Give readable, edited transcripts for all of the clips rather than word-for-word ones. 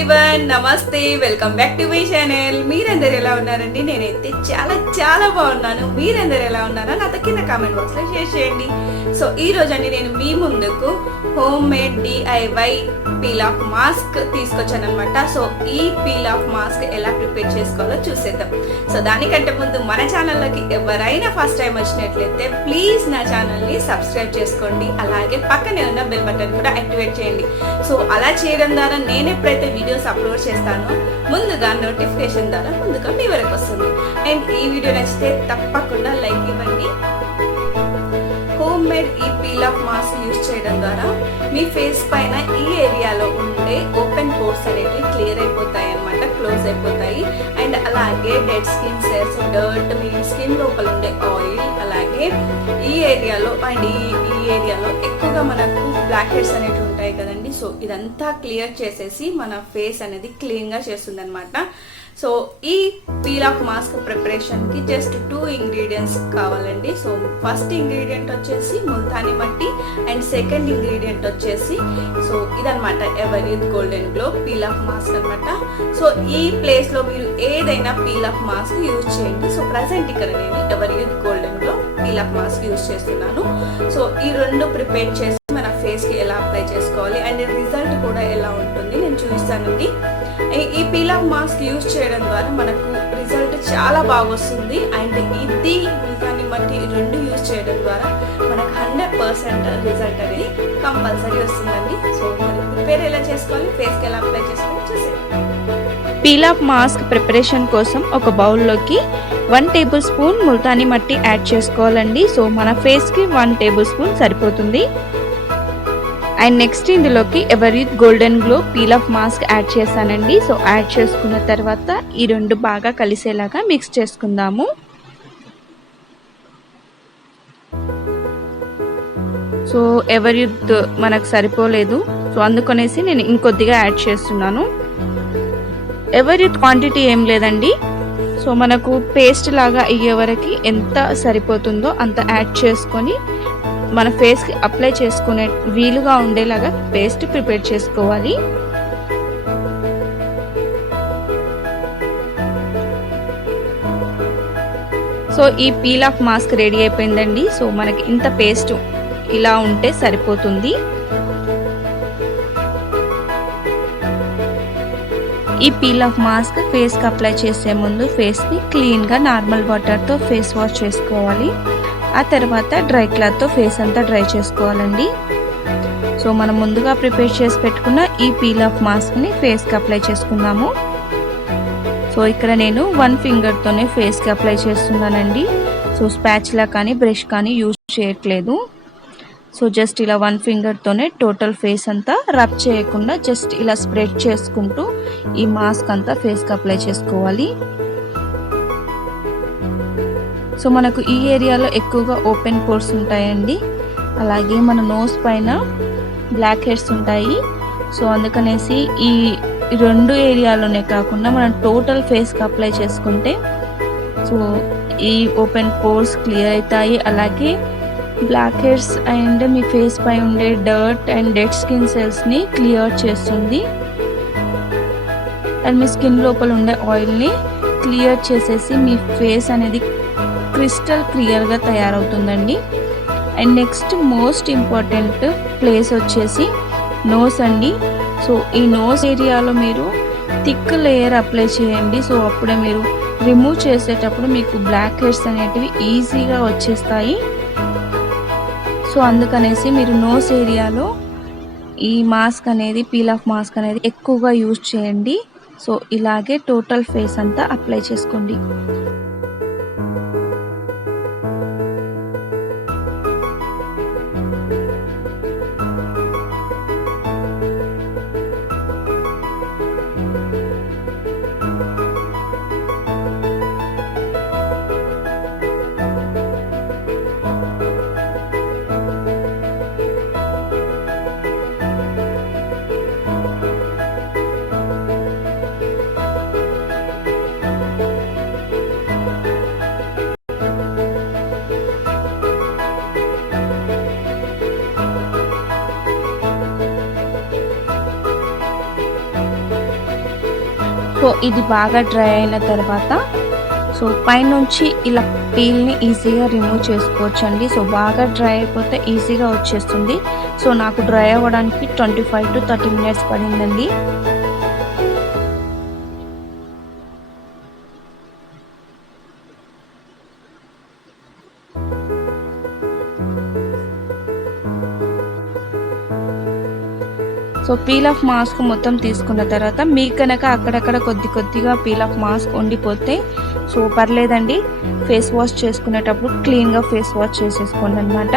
Everyone, నమస్తే. Welcome back to my channel. మీరందరూ ఎలా ఉన్నారండి? నేనైతే చాలా చాలా బాగున్నాను. మీరందరూ ఎలా ఉన్నారో నాతో కింద కామెంట్ బాక్స్ లో షేర్ చేయండి. సో ఈ రోజు అండి నేను మీ ముందుకు home made DIY peel off mask తీసుకొచ్చాను అనమాట. సో ఈ పీల్ ఆఫ్ మాస్క్ ఎలా ప్రిపేర్ చేసుకోవాలో చూసేద్దాం. సో దానికంటే ముందు మన ఛానల్లోకి ఎవరైనా ఫస్ట్ టైం వచ్చినట్లయితే ప్లీజ్ నా ఛానల్ని సబ్స్క్రైబ్ చేసుకోండి. అలాగే పక్కనే ఉన్న బెల్ బటన్ కూడా యాక్టివేట్ చేయండి. సో అలా చేయడం ద్వారా నేను ఎప్పుడైతే వీడియోస్ అప్లోడ్ చేస్తానో ముందుగా నోటిఫికేషన్ ద్వారా ముందుగా మీ వరకు వస్తుంది. అండ్ ఈ వీడియో నచ్చితే తప్పకుండా లైక్ ఇవ్వండి. హోమ్ మేడ్ ఈ పీల్ ఆఫ్ మాస్క్ యూజ్ చేయడం ద్వారా మీ ఫేస్ పైన ఈ ఏరియాలో ఉండే ఓపెన్ పోర్స్ అనేవి క్లియర్ అయిపోతాయి అన్నమాట, క్లోజ్ అయిపోతాయి. అండ్ అలాగే డెడ్ స్కిన్ సెల్స్, డర్ట్, మీ స్కిన్ లోపల ఉండే ఆయిల్, అలాగే ఈ ఏరియాలో అండ్ ఈ ఏరియాలో ఎక్కువగా మనకు బ్లాక్ హెడ్స్ అనేవి ఉంటాయి కదండి. సో ఇదంతా క్లియర్ చేసేసి మన ఫేస్ అనేది క్లీన్గా చేస్తుంది అనమాట. సో ఈ పీల్ ఆఫ్ మాస్క్ ప్రిపరేషన్కి జస్ట్ 2 ఇంగ్రీడియంట్స్ కావాలండి. సో ఫస్ట్ ఇంగ్రీడియంట్ వచ్చేసి multani mitti and second ingredient వచ్చేసి సో ఇదనమాట ever youth golden glow peel off mask అనమాట. సో ఈ ప్లేస్లో మీరు ఏదైనా పీల్ ఆఫ్ మాస్క్ యూజ్ చేయండి. సో ప్రజెంట్ ఇక్కడ నేను ever youth golden glow peel off mask use చేస్తున్నాను. సో ఈ రెండు ప్రిపేర్ చేసి మన ఫేస్కి ఎలా అప్లై చేసుకోవాలి అండ్ రిజల్ట్ కూడా ఎలా ఉంటుంది నేను చూపిస్తానండి. ఈ పీల్ ఆఫ్ మాస్క్ యూజ్ చేయడం ద్వారా మనకు రిజల్ట్ చాలా బాగా వస్తుంది. అండ్ ఇది ముల్తానీ మట్టి రెండు యూజ్ చేయడం ద్వారా మనకు 100% రిజల్ట్ అనేది కంపల్సరీ వస్తుందండి. సో మరి ప్రిపేర్ ఎలా చేసుకోవాలి, ఫేస్కి ఎలా అప్లై చేసుకోవాలి చూసేయండి. పీల్ ఆఫ్ మాస్క్ ప్రిపరేషన్ కోసం ఒక బౌల్లోకి 1 టేబుల్ స్పూన్ ముల్తానీ మట్టి యాడ్ చేసుకోవాలండి. సో మన ఫేస్కి 1 టేబుల్ స్పూన్ సరిపోతుంది. అండ్ నెక్స్ట్ ఇందులోకి ever youth golden glow peel off mask add చేశానండి. సో యాడ్ చేసుకున్న తర్వాత ఈ రెండు బాగా కలిసేలాగా మిక్స్ చేసుకుందాము. సో ఎవర్ యూత్ మనకు సరిపోలేదు, సో అందుకనేసి నేను ఇంకొద్దిగా యాడ్ చేస్తున్నాను. ఎవర్ యూత్ క్వాంటిటీ ఏం లేదండి. సో మనకు పేస్ట్ లాగా అయ్యే వరకు ఎంత సరిపోతుందో అంత యాడ్ చేసుకొని మన ఫేస్కి అప్లై చేసుకునే వీలుగా ఉండేలాగా పేస్ట్ ప్రిపేర్ చేసుకోవాలి. సో ఈ పీల్ ఆఫ్ మాస్క్ రెడీ అయిపోయిందండి. సో మనకి ఇంత పేస్ట్ ఇలా ఉంటే సరిపోతుంది. ఈ పీల్ ఆఫ్ మాస్క్ ఫేస్కి అప్లై చేసే ముందు ఫేస్ని క్లీన్గా నార్మల్ వాటర్తో ఫేస్ వాష్ చేసుకోవాలి. ఆ తర్వాత డ్రై క్లాత్తో ఫేస్ అంతా డ్రై చేసుకోవాలండి. సో మనం ముందుగా ప్రిపేర్ చేసి పెట్టుకున్న ఈ పీల్ ఆఫ్ మాస్క్ని ఫేస్కి అప్లై చేసుకుందాము. సో ఇక్కడ నేను 1 ఫింగర్తోనే ఫేస్కి అప్లై చేస్తున్నానండి. సో స్పాచ్లా కానీ బ్రష్ కానీ యూజ్ చేయట్లేదు. సో జస్ట్ ఇలా 1 ఫింగర్తోనే టోటల్ ఫేస్ అంతా రబ్ చేయకుండా జస్ట్ ఇలా స్ప్రెడ్ చేసుకుంటూ ఈ మాస్క్ అంతా ఫేస్కి అప్లై చేసుకోవాలి. సో మనకు ఈ ఏరియాలో ఎక్కువగా ఓపెన్ పోర్స్ ఉంటాయండి. అలాగే మన నోస్ పైన బ్లాక్ హెడ్స్ ఉంటాయి. సో అందుకనేసి ఈ 2 ఏరియాలోనే కాకుండా మనం టోటల్ ఫేస్కి అప్లై చేసుకుంటే సో ఈ ఓపెన్ పోర్స్ క్లియర్ అవుతాయి. అలాగే బ్లాక్ హెడ్స్ అండ్ మీ ఫేస్ పై ఉండే డర్ట్ అండ్ డెడ్ స్కిన్ సెల్స్ని క్లియర్ చేస్తుంది. అండ్ మీ స్కిన్ లోపల ఉండే ఆయిల్ని క్లియర్ చేసేసి మీ ఫేస్ అనేది క్రిస్టల్ క్లియర్గా తయారవుతుందండి. And next most important place వచ్చేసి నోస్ అండి. సో ఈ నోస్ ఏరియాలో మీరు థిక్ లేయర్ అప్లై చేయండి. సో అప్పుడే మీరు రిమూవ్ చేసేటప్పుడు మీకు బ్లాక్ హెడ్స్ అనేటివి ఈజీగా వచ్చేస్తాయి. సో అందుకనేసి మీరు నోస్ ఏరియాలో ఈ మాస్క్ అనేది పీల్ ఆఫ్ మాస్క్ అనేది ఎక్కువగా యూజ్ చేయండి. సో ఇలాగే టోటల్ ఫేస్ అంతా అప్లై చేసుకోండి. సో ఇది బాగా డ్రై అయిన తర్వాత సో పైనుంచి ఇలా పీల్ని ఈజీగా రిమూవ్ చేసుకోవచ్చండి. సో బాగా డ్రై అయిపోతే ఈజీగా వచ్చేస్తుంది. సో నాకు డ్రై అవ్వడానికి 25 to 30 minutes పడిందండి. సో పీల్ ఆఫ్ మాస్క్ మొత్తం తీసుకున్న తర్వాత మీకు కనుక అక్కడక్కడ కొద్దిగా పీల్ ఆఫ్ మాస్క్ ఉండిపోతే సో పర్లేదండి, ఫేస్ వాష్ చేసుకునేటప్పుడు క్లీన్గా ఫేస్ వాష్ చేసేసుకోండి అనమాట.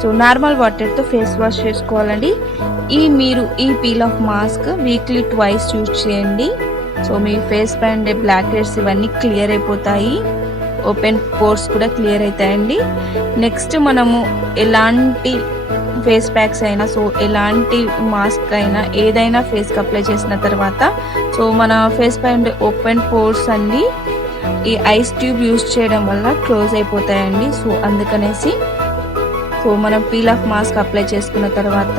సో నార్మల్ వాటర్తో ఫేస్ వాష్ చేసుకోవాలండి. మీరు ఈ peel off mask weekly 2 use చేయండి. సో మీ ఫేస్ పై ఉండే బ్లాక్ హెడ్స్ ఇవన్నీ క్లియర్ అయిపోతాయి, ఓపెన్ పోర్స్ కూడా క్లియర్ అవుతాయండి. నెక్స్ట్ మనము ఎలాంటి ఫేస్ ప్యాక్స్ అయినా సో ఎలాంటి మాస్క్ అయినా ఏదైనా ఫేస్కి అప్లై చేసిన తర్వాత సో మన ఫేస్ పై ఉండే ఓపెన్ పోర్స్ అన్ని ఈ ఐస్ ట్యూబ్ యూజ్ చేయడం వల్ల క్లోజ్ అయిపోతాయండి. సో అందుకనేసి సో మనం పీల్ ఆఫ్ మాస్క్ అప్లై చేసుకున్న తర్వాత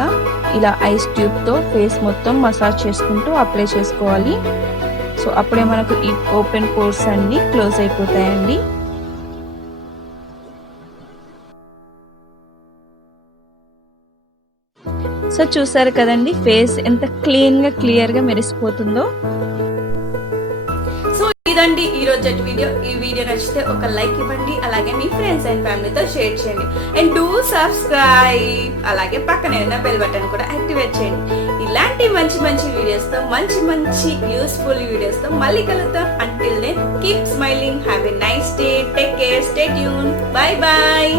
ఇలా ఐస్ ట్యూబ్తో ఫేస్ మొత్తం మసాజ్ చేసుకుంటూ అప్లై చేసుకోవాలి. సో అప్పుడే మనకు ఈ ఓపెన్ పోర్స్ అన్ని క్లోజ్ అయిపోతాయండి. సో చూసారు కదండి ఫేస్ ఎంత క్లియర్గా మెరిసిపోతుందో. సో ఇదండి ఈ రోజు వీడియో. ఈ వీడియో నచ్చితే ఒక లైక్ ఇవ్వండి, అలాగే మీ ఫ్రెండ్స్ అండ్ ఫ్యామిలీతో షేర్ చేయండి. అండ్ డూ సబ్స్క్రైబ్, అలాగే పక్కనే ఉన్న బెల్ బటన్ కూడా యాక్టివేట్ చేయండి. ఇలాంటి మంచి వీడియోస్తో మంచి యూస్ఫుల్ వీడియోస్తో మళ్ళీ కలుద్దాం. Until then keep smiling, have a nice day, take care, stay tune, bye bye.